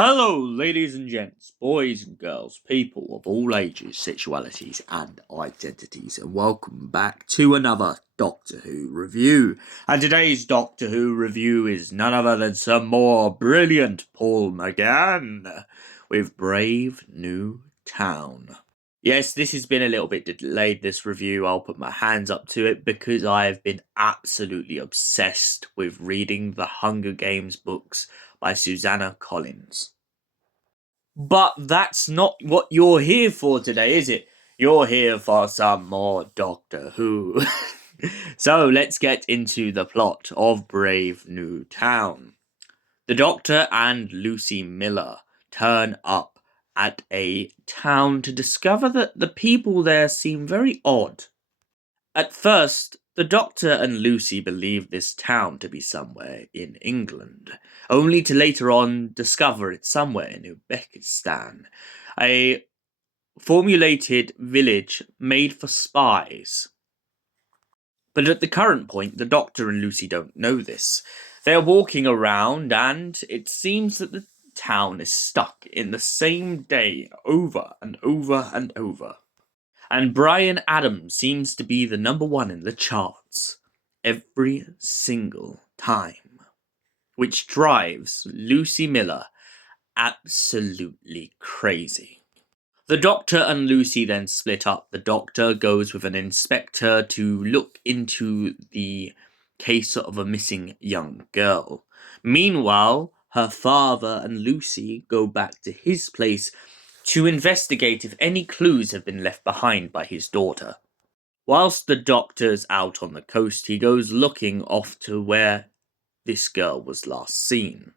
Hello, ladies and gents, boys and girls, people of all ages, sexualities, and identities, and welcome back to another Doctor Who review. And today's Doctor Who review is none other than some more brilliant Paul McGann with Brave New Town. Yes, this has been a little bit delayed, this review. I'll put my hands up to it because I have been absolutely obsessed with reading the Hunger Games books by Susanna Collins. But that's not what you're here for today, is it? You're here for some more Doctor Who. So let's get into the plot of Brave New Town. The Doctor and Lucie Miller turn up at a town to discover that the people there seem very odd. At first, the Doctor and Lucie believe this town to be somewhere in England, only to later on discover it's somewhere in Uzbekistan, a formulated village made for spies. But at the current point, the Doctor and Lucie don't know this. They're walking around, and it seems that the town is stuck in the same day over and over and over. And Bryan Adams seems to be the number one in the charts every single time, which drives Lucie Miller absolutely crazy. The Doctor and Lucie then split up. The Doctor goes with an inspector to look into the case of a missing young girl. Meanwhile, her father and Lucie go back to his place to investigate if any clues have been left behind by his daughter. Whilst the Doctor's out on the coast, he goes looking off to where this girl was last seen.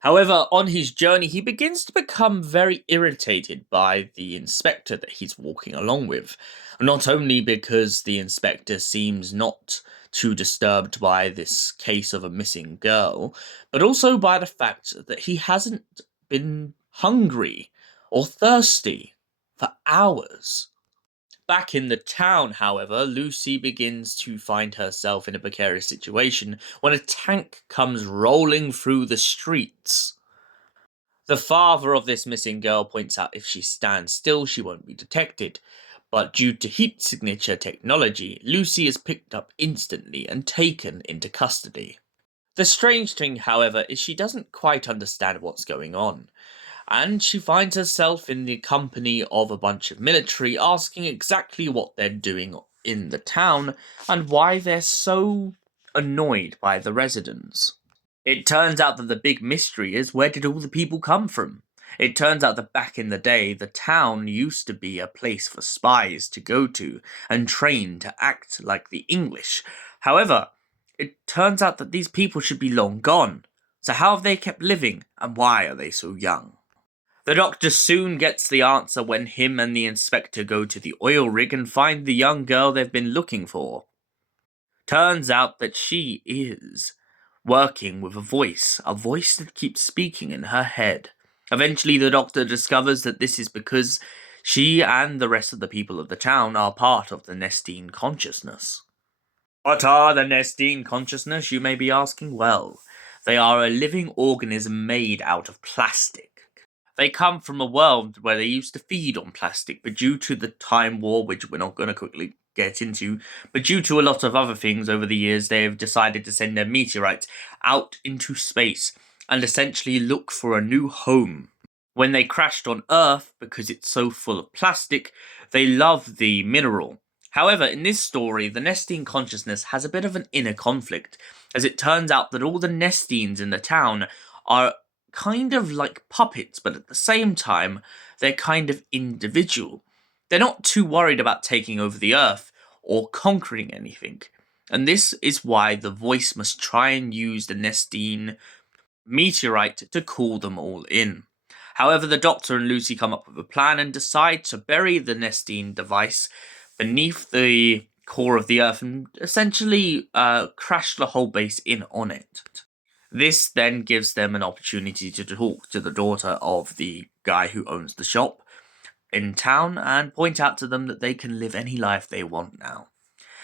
However, on his journey, he begins to become very irritated by the inspector that he's walking along with. Not only because the inspector seems not too disturbed by this case of a missing girl, but also by the fact that he hasn't been hungry or thirsty for hours. Back in the town, however, Lucie begins to find herself in a precarious situation when a tank comes rolling through the streets. The father of this missing girl points out if she stands still, she won't be detected. But due to heat signature technology, Lucie is picked up instantly and taken into custody. The strange thing, however, is she doesn't quite understand what's going on, and she finds herself in the company of a bunch of military asking exactly what they're doing in the town and why they're so annoyed by the residents. It turns out that the big mystery is, where did all the people come from? It turns out that back in the day, the town used to be a place for spies to go to and train to act like the English. However, it turns out that these people should be long gone. So how have they kept living, and why are they so young? The Doctor soon gets the answer when him and the inspector go to the oil rig and find the young girl they've been looking for. Turns out that she is working with a voice that keeps speaking in her head. Eventually, the Doctor discovers that this is because she and the rest of the people of the town are part of the Nestene consciousness. What are the Nestene consciousness, you may be asking? Well, they are a living organism made out of plastic. They come from a world where they used to feed on plastic, but due to the Time War, which we're not going to quickly get into, but due to a lot of other things over the years, they have decided to send their meteorites out into space and essentially look for a new home. When they crashed on Earth, because it's so full of plastic, they love the mineral. However, in this story, the Nestene consciousness has a bit of an inner conflict, as it turns out that all the Nestenes in the town are kind of like puppets, but at the same time, they're kind of individual. They're not too worried about taking over the Earth or conquering anything. And this is why the voice must try and use the Nestene meteorite to call them all in. However, the Doctor and Lucie come up with a plan and decide to bury the Nestene device beneath the core of the Earth and essentially crash the whole base in on it. This then gives them an opportunity to talk to the daughter of the guy who owns the shop in town and point out to them that they can live any life they want now.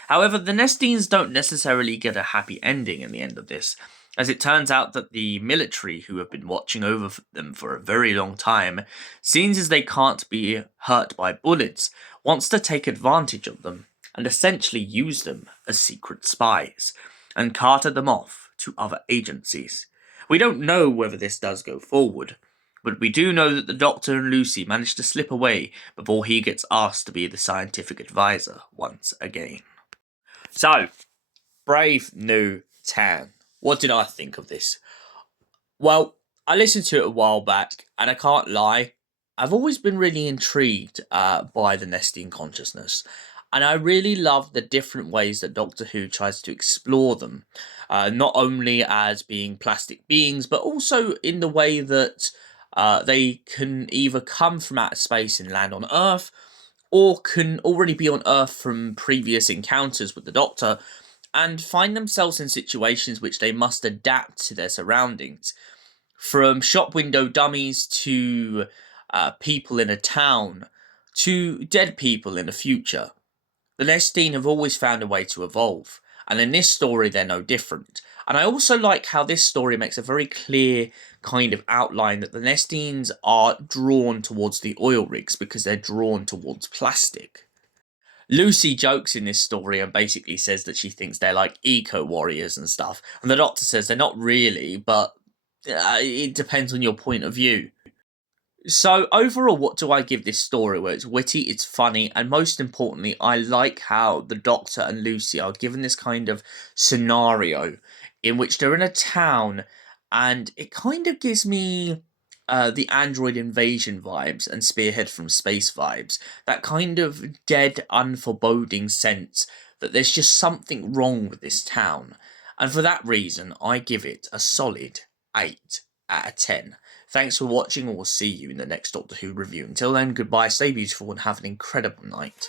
However, the Nestenes don't necessarily get a happy ending in the end of this, as it turns out that the military, who have been watching over them for a very long time, seeing as they can't be hurt by bullets, wants to take advantage of them and essentially use them as secret spies and carter them off to other agencies. We don't know whether this does go forward, but we do know that the Doctor and Lucie managed to slip away before he gets asked to be the scientific advisor once again. So, Brave New Town. What did I think of this? Well, I listened to it a while back, and I can't lie, I've always been really intrigued by the Nestine consciousness. And I really love the different ways that Doctor Who tries to explore them, not only as being plastic beings, but also in the way that they can either come from outer space and land on Earth, or can already be on Earth from previous encounters with the Doctor, and find themselves in situations which they must adapt to their surroundings. From shop window dummies to people in a town to dead people in the future. The Nestine have always found a way to evolve, and in this story they're no different. And I also like how this story makes a very clear kind of outline that the Nestines are drawn towards the oil rigs because they're drawn towards plastic. Lucie jokes in this story and basically says that she thinks they're like eco-warriors and stuff, and the Doctor says they're not really, but it depends on your point of view. So overall, what do I give this story? Well, it's witty, it's funny, and most importantly, I like how the Doctor and Lucie are given this kind of scenario in which they're in a town, and it kind of gives me the android invasion vibes and Spearhead from Space vibes. That kind of dead, unforeboding sense that there's just something wrong with this town. And for that reason, I give it a solid 8 out of 10. Thanks for watching, and we'll see you in the next Doctor Who review. Until then, goodbye, stay beautiful, and have an incredible night.